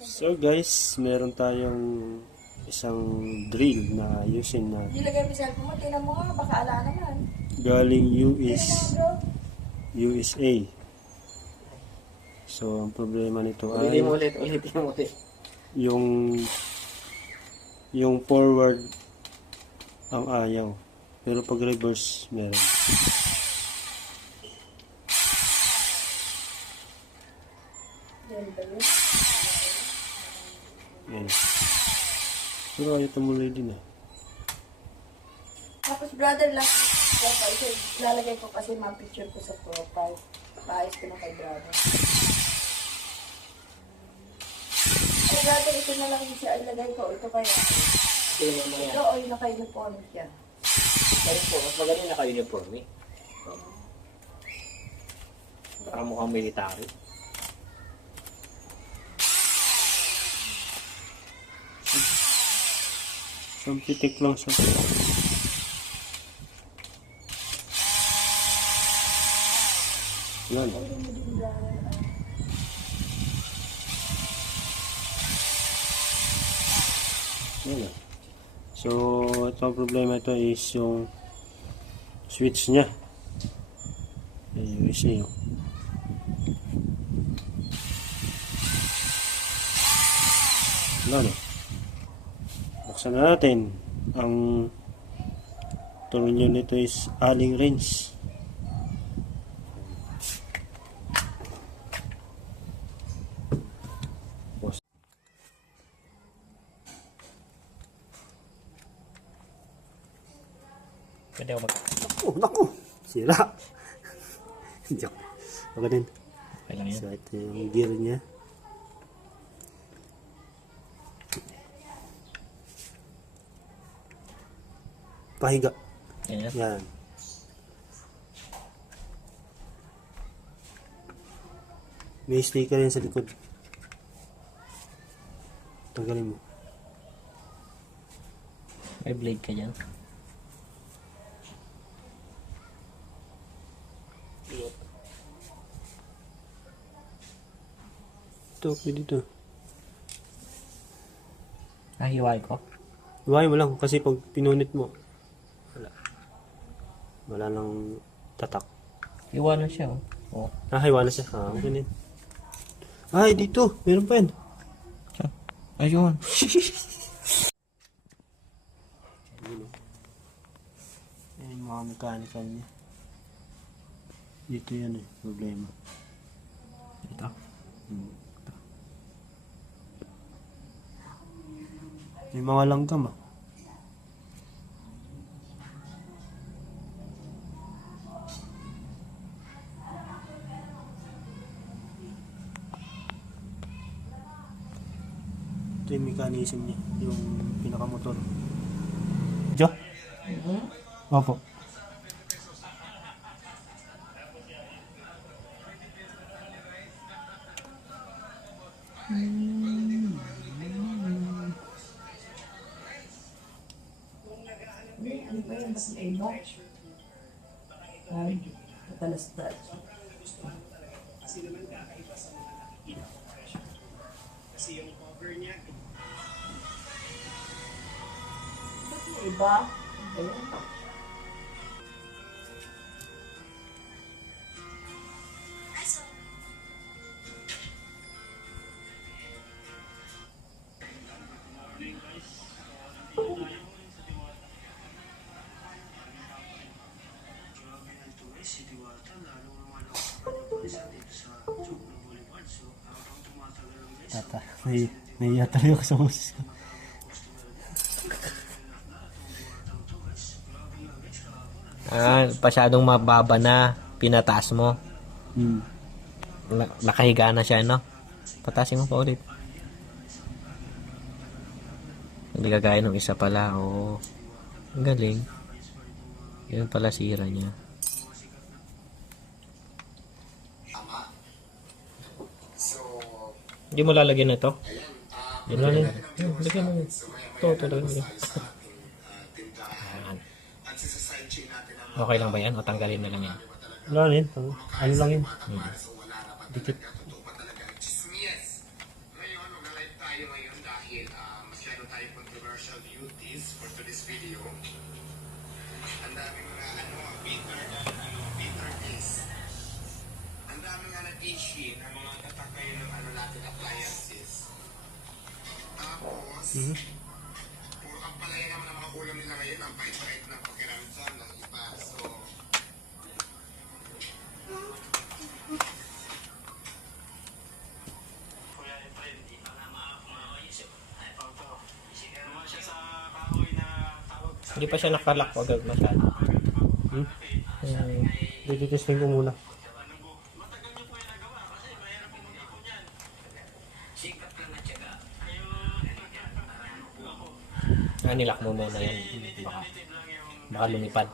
So guys, meron tayong isang drill na ayusin na Nilagay mo sa cellphone mo, tingnan mo nga, baka ala naman. galing Tingnan mo bro. USA. So ang problema nito ay Ulitin mo ulit. yung forward ang ayaw. Pero pag reverse meron. Yan. Pero ayaw tumuloy din eh. Tapos brother lang, lalagay ko kasi mga picture ko sa profile. Paayos ko na kay brother. Ay brother, ito na lang yung siya ilagay ko. Ito kaya. Tingnan mo yan. Ito o yung naka-uniform siya. Pero po, mas magaling naka-uniform eh. Para mukhang military. So pitik lang siya. Yan. Yan. So, ito ang problema ito is yung switch niya. Yung isa yun. Wala na. Buksan na natin. Ang tornilyo nito is Allen wrench. Pwede ako mag... Oh, naku! Sira! Joke. Okay din. Okay lang yan. So, ito yung gear niya. Pahiga. Yan. Yan. May sticker yan sa likod. Tanggalin mo. May blade ka dyan. Ito, pwede dito. Hiwalay ko. Iwain mo lang kasi pag pinunit mo, wala nang tatak. Iwan na siya oh. Oh. Hiwa na siya. Okay din. Ay, dito. Meron pa yan. Ayun. Yan yung mga mechanical niya. Dito yan eh, problema. Ito. May mga langgam ah. Ito yung mechanism niya, yung pinakamotor. Jo? Opo. Ano ba yan? Basta iba? Ay, matalas-talas. Iba? Ayun. Tata, may yatay ako sa boses ko. Pasyadong mababa na. Pinataas mo. Hmm. Nakahiga na siya, no? Patasin mo pa ulit. Hindi kagaya ng isa pala. Oo. Ang galing. Yun pala sira niya. Hindi mo lalagyan na ito? Yan lang yun. Lagyan mo. Ito lagyan mo. Okay lang ba yan? O tanggalin na lang yan? Wala rin. Ano lang yun? Dikit. tayo ngayon dahil masyado tayong controversial beauties for today's video. Ang daming mga bitter taste. Ang daming nag-issue ng mga tatakay ng natin appliances. Tapos, puro ang palaya naman ang mga ulam nila ngayon, ang pait-pait ng pakiramdam ng iba. So, Hindi pa siya nakalak agad masyado. Titesting ko muna. Nilak mo muna yan. Baka lumipad.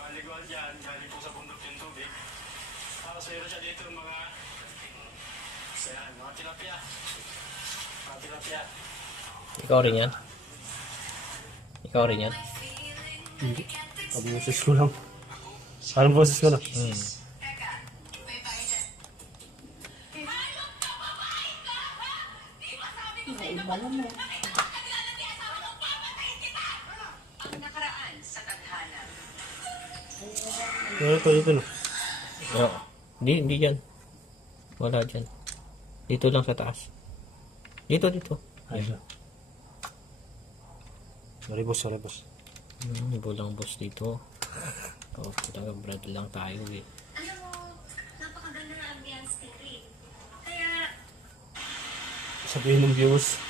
Paliguan dyan, galing po sa bundok yung tubig. Tapos mayroon siya dito mga tilapia. Mga tilapia. Ikaw rin yan? Ikaw rin yan? Hindi. Ang boses ko lang. Anong boses ko lang? Iba naman. Ito no. Oo. Hindi dyan. Wala dyan. Dito lang sa taas. Dito. Ayun. Sorry boss. Bulang boss dito. Oh, taga-brad lang tayo eh. Alam mo, napakaganda ng ambience dito eh. Kaya, Sabihin ng viewers.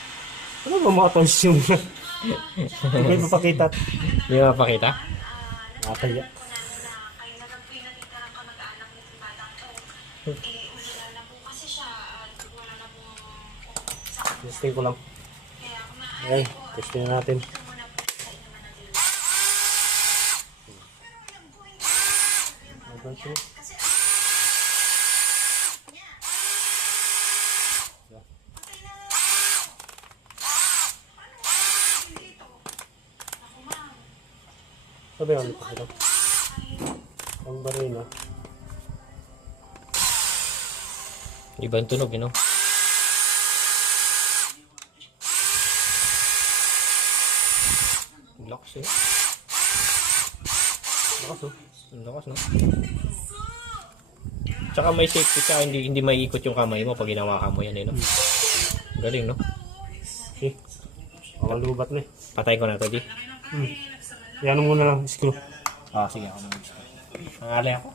Ano ba mga tons yung hindi ko ipapakita? Hindi mo mapakita? Nakakaya. alam ko na kayo na lang po yung nakita ng kamag-anak ni Batang to. Wala na po kasi siya at wala na po sa kanya. Testing ko lang. Kaya kung Okay, maaari po, testing na natin. ito muna po sa inyo manatili. Pero alam ko, hindi ko Hanggang to. kasi niya. Patay na. Paano hindi ito? Ako ma'am. Sabi nga, ito. Ang barina. Ibang tunog, you know? Lakas eh. Lakas oh. Ang lakas, no? Tsaka may safety ka, hindi maiikot yung kamay mo pag ginawakan mo yan, eh, no? Galing, no? Okay. Ang lubat na eh. Patay ko na to, di? Yan mo muna lang, screw. Ah, sige, ako na. Nangalay ako.